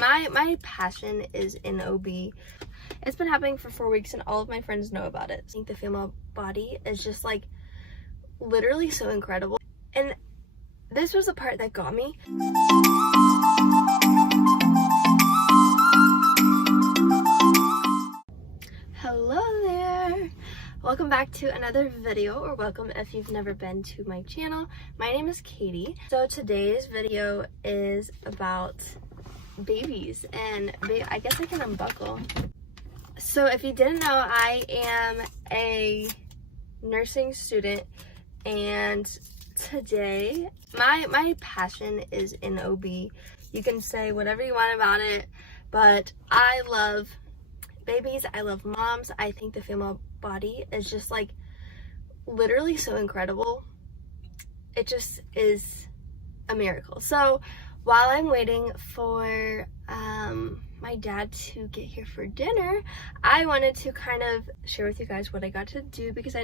My passion is in OB. It's been happening for 4 weeks and all of my friends know about it. I think the female body is just like literally so incredible. And this was the part that got me. Hello there. Welcome back to another video, or welcome if you've never been to my channel. My name is Katie. So today's video is about babies, and I guess I can unbuckle. So if you didn't know, I am a nursing student, and today my passion is in OB. You can say whatever you want about it, but I love babies, I love moms. I think the female body is just like literally so incredible. It just is a miracle. So while I'm waiting for my dad to get here for dinner, I wanted to kind of share with you guys what I got to do, because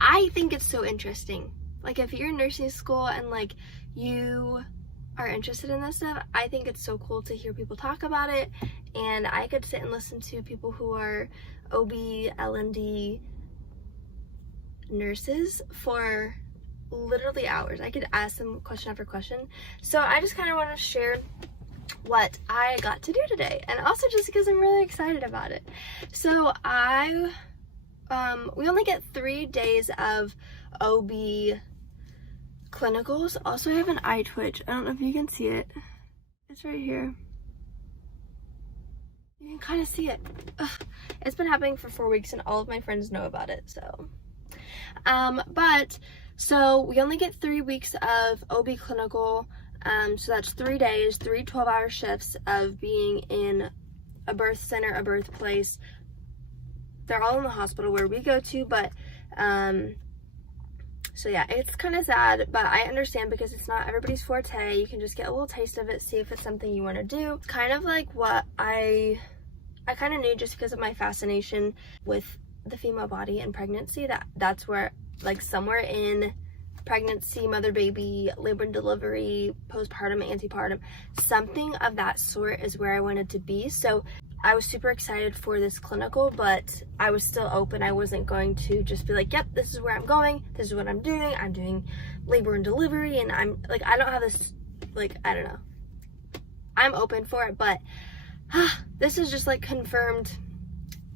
I think it's so interesting. Like, if you're in nursing school and like you are interested in this stuff, I think it's so cool to hear people talk about it, and I could sit and listen to people who are OB, LND nurses for literally hours. I could ask them question after question. So I just kind of want to share what I got to do today, and also just because I'm really excited about it. So we only get 3 days of OB clinicals. Also, I have an eye twitch. I don't know if you can see it. It's right here. You can kind of see it. Ugh. It's been happening for 4 weeks and all of my friends know about it. So we only get 3 weeks of OB clinical. So that's 3 days, 3 12-hour shifts of being in a birth center, a birthplace. They're all in the hospital where we go to, but so yeah, it's kind of sad, but I understand because it's not everybody's forte. You can just get a little taste of it, see if it's something you want to do. It's kind of like what I kind of knew just because of my fascination with the female body and pregnancy, that's where, like, somewhere in pregnancy, mother baby, labor and delivery, postpartum, antepartum, something of that sort is where I wanted to be. So I was super excited for this clinical, but I was still open. I wasn't going to just be like, yep, this is where I'm going, this is what I'm doing labor and delivery, and I'm like, I don't have this, like, I don't know, I'm open for it, but this is just like confirmed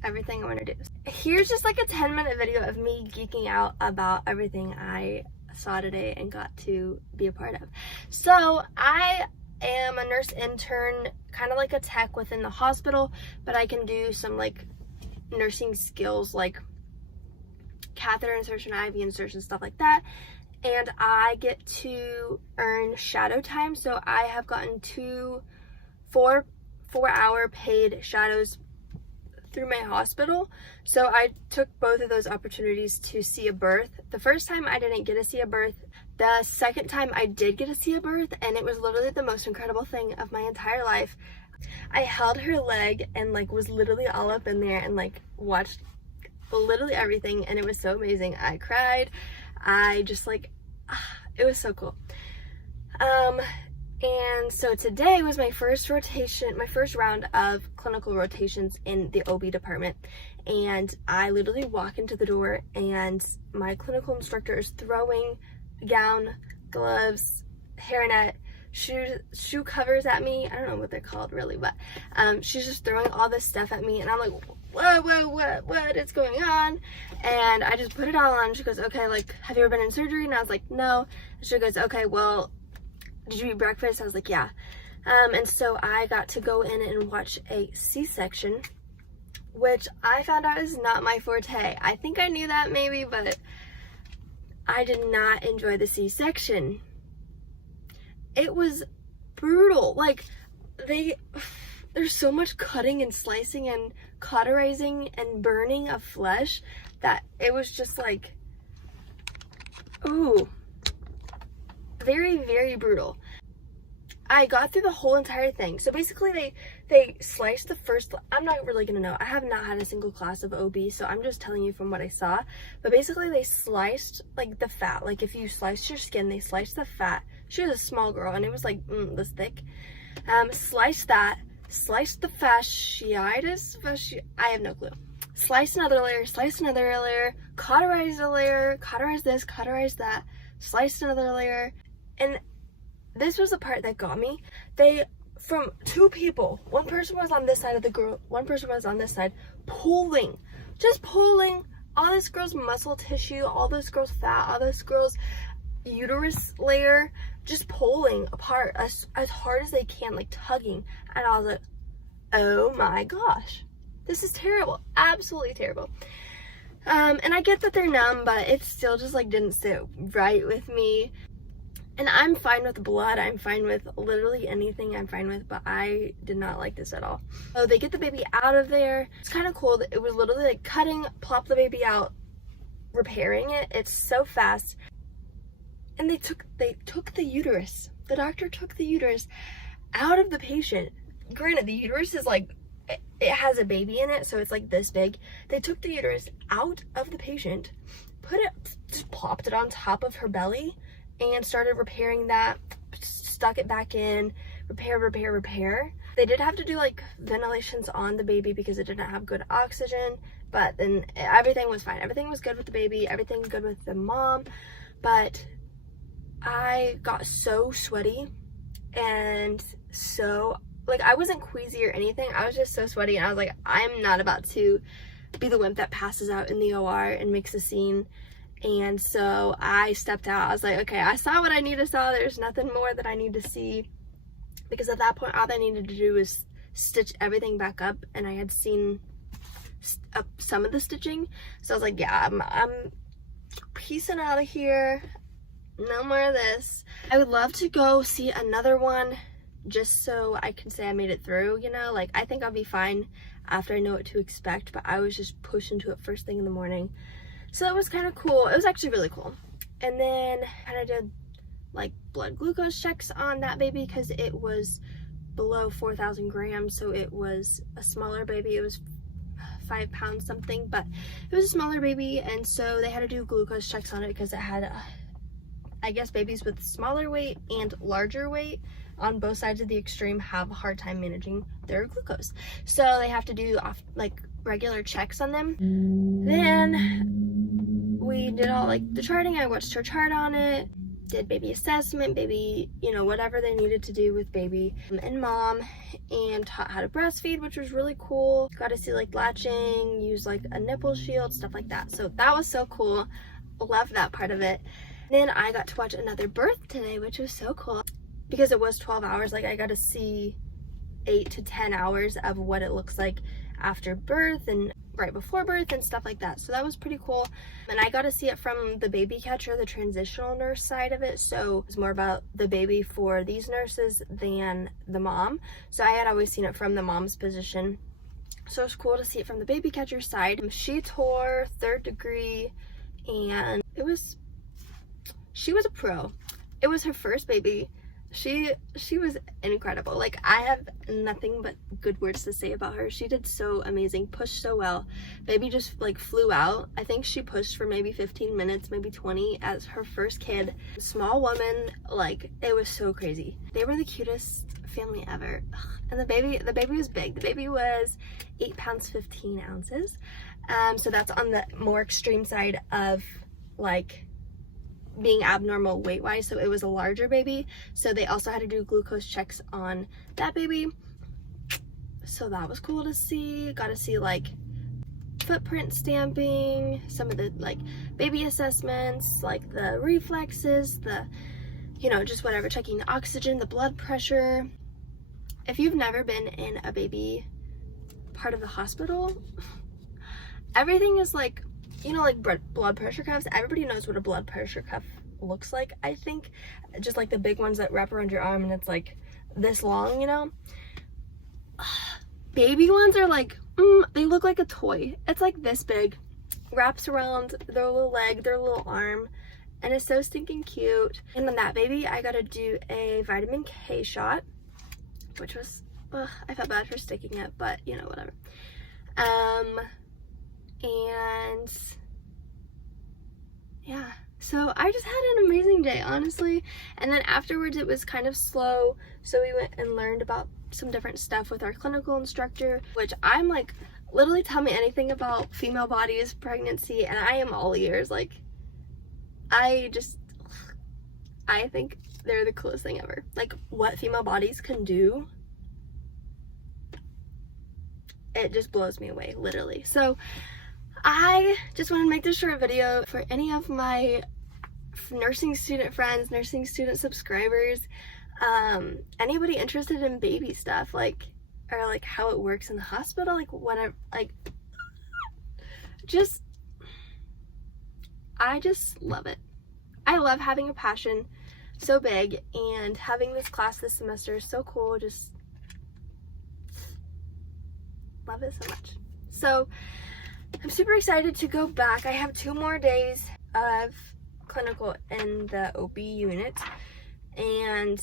everything I want to do. Here's just like a 10-minute video of me geeking out about everything I saw today and got to be a part of. So I am a nurse intern, kind of like a tech within the hospital, but I can do some like nursing skills like catheter insertion, IV insertion, stuff like that. And I get to earn shadow time. So I have gotten 2 4-hour paid shadows through my hospital. So I took both of those opportunities to see a birth. The first time I didn't get to see a birth. The second time I did get to see a birth, and it was literally the most incredible thing of my entire life. I held her leg and like was literally all up in there and like watched literally everything, and it was so amazing. I cried. I just like, it was so cool. And so today was my first rotation, my first round of clinical rotations in the OB department. And I literally walk into the door and my clinical instructor is throwing gown, gloves, hairnet, shoe covers at me. I don't know what they're called really, but she's just throwing all this stuff at me, and I'm like, what is going on? And I just put it all on. She goes, okay, like, have you ever been in surgery? And I was like, no. She goes, okay, well, did you eat breakfast? I was like, yeah. And so I got to go in and watch a C-section, which I found out is not my forte. I think I knew that maybe, but I did not enjoy the C-section. It was brutal. Like, there's so much cutting and slicing and cauterizing and burning of flesh that it was just like, ooh, very, very brutal. I got through the whole entire thing. So basically they sliced the first, I'm not really gonna know. I have not had a single class of OB, so I'm just telling you from what I saw. But basically they sliced like the fat. Like if you slice your skin, they sliced the fat. She was a small girl and it was like this thick. Sliced that, sliced the fasciitis, I have no clue. Sliced another layer, cauterized a layer, cauterized this, cauterized that, sliced another layer. And this was the part that got me. From two people, one person was on this side of the girl, one person was on this side, just pulling all this girl's muscle tissue, all this girl's fat, all this girl's uterus layer, just pulling apart as hard as they can, like tugging. And I was like, oh my gosh, this is terrible, absolutely terrible. And I get that they're numb, but it still just like didn't sit right with me. And I'm fine with blood, I'm fine with literally anything, I'm fine with, but I did not like this at all. So they get the baby out of there. It's kind of cool. It was literally like cutting, plop the baby out, repairing it. It's so fast. And they took the uterus. The doctor took the uterus out of the patient. Granted, the uterus is like, it has a baby in it, so it's like this big. They took the uterus out of the patient, just plopped it on top of her belly, and started repairing that, stuck it back in, repair. They did have to do like ventilations on the baby because it didn't have good oxygen, but then everything was fine. Everything was good with the baby, everything good with the mom, but I got so sweaty and so, like, I wasn't queasy or anything. I was just so sweaty, and I was like, I'm not about to be the wimp that passes out in the OR and makes a scene. And so I stepped out. I was like, okay, I saw what I need to see. There's nothing more that I need to see, because at that point all I needed to do was stitch everything back up, and I had seen some of the stitching. So I was like, yeah, I'm peacing out of here. No more of this. I would love to go see another one just so I can say I made it through, you know? Like, I think I'll be fine after I know what to expect, but I was just pushed into it first thing in the morning. So that was kind of cool. It was actually really cool. And then kind of did like blood glucose checks on that baby because it was below 4,000 grams. So it was a smaller baby. It was 5 pounds something, but it was a smaller baby. And so they had to do glucose checks on it because it had, I guess, babies with smaller weight and larger weight on both sides of the extreme have a hard time managing their glucose. So they have to do like regular checks on them. Then we did all like the charting. I watched her chart on it, did baby assessment, baby, you know, whatever they needed to do with baby and mom, and taught how to breastfeed, which was really cool. Got to see like latching, use like a nipple shield, stuff like that. So that was so cool. Loved that part of it. Then I got to watch another birth today, which was so cool because it was 12 hours. Like, I got to see 8 to 10 hours of what it looks like after birth and right before birth and stuff like that. So that was pretty cool. And I got to see it from the baby catcher, the transitional nurse side of it. So it's more about the baby for these nurses than the mom. So I had always seen it from the mom's position. So it's cool to see it from the baby catcher side. She tore 3rd degree, and she was a pro. It was her first baby. She was incredible. Like, I have nothing but good words to say about her. She did so amazing, pushed so well. Baby just like flew out. I think she pushed for maybe 15 minutes, maybe 20 as her first kid. Small woman, like, it was so crazy. They were the cutest family ever. And the baby was big. The baby was 8 pounds 15 ounces. So that's on the more extreme side of like being abnormal weight wise. So it was a larger baby, so they also had to do glucose checks on that baby. So that was cool to see. Got to see like footprint stamping, some of the like baby assessments, like the reflexes, the, you know, just whatever, checking the oxygen, the blood pressure. If you've never been in a baby part of the hospital, everything is like, you know, like blood pressure cuffs. Everybody knows what a blood pressure cuff looks like, I think. Just like the big ones that wrap around your arm and it's like this long, you know? Baby ones are like, they look like a toy. It's like this big, wraps around their little leg, their little arm, and it's so stinking cute. And then that baby, I got to do a vitamin K shot, which was, I felt bad for sticking it, but you know, whatever. And yeah, so I just had an amazing day, honestly. And then afterwards it was kind of slow, so we went and learned about some different stuff with our clinical instructor, which I'm like, literally tell me anything about female bodies, pregnancy, and I am all ears. Like, I think they're the coolest thing ever. Like, what female bodies can do, it just blows me away, literally. So I just want to make this short video for any of my nursing student friends, nursing student subscribers, anybody interested in baby stuff, like, or like how it works in the hospital, like whatever, like, I just love it. I love having a passion so big, and having this class this semester is so cool. Just love it so much. So I'm super excited to go back. I have 2 more days of clinical in the OB unit, and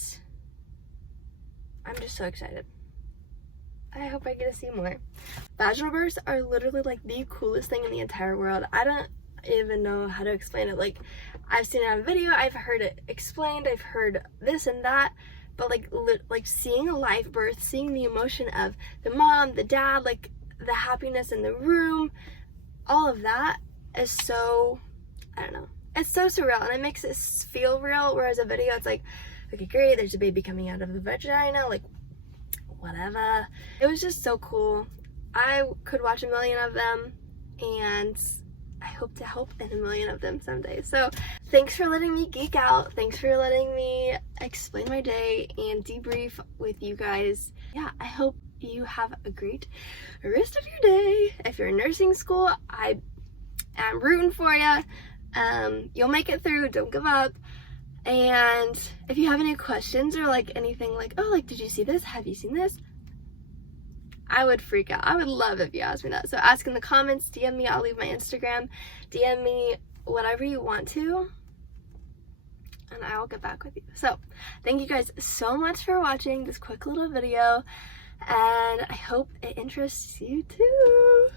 I'm just so excited. I hope I get to see more. Vaginal births are literally like the coolest thing in the entire world. I don't even know how to explain it. Like, I've seen it on video, I've heard it explained, I've heard this and that, but like seeing a live birth, seeing the emotion of the mom, the dad, like the happiness in the room, all of that is so, I don't know, it's so surreal, and it makes it feel real. Whereas a video, it's like, okay, great, there's a baby coming out of the vagina, like, whatever. It was just so cool. I could watch a million of them, and I hope to help in a million of them someday. So thanks for letting me geek out. Thanks for letting me explain my day and debrief with you guys. Yeah, I hope you have a great rest of your day. If you're in nursing school, I am rooting for you. You'll make it through. Don't give up. And if you have any questions or like anything, like, oh, like, did you see this? Have you seen this? I would freak out. I would love if you asked me that. So ask in the comments, DM me. I'll leave my Instagram. DM me whatever you want to, and I will get back with you. So thank you guys so much for watching this quick little video, and I hope it interests you too.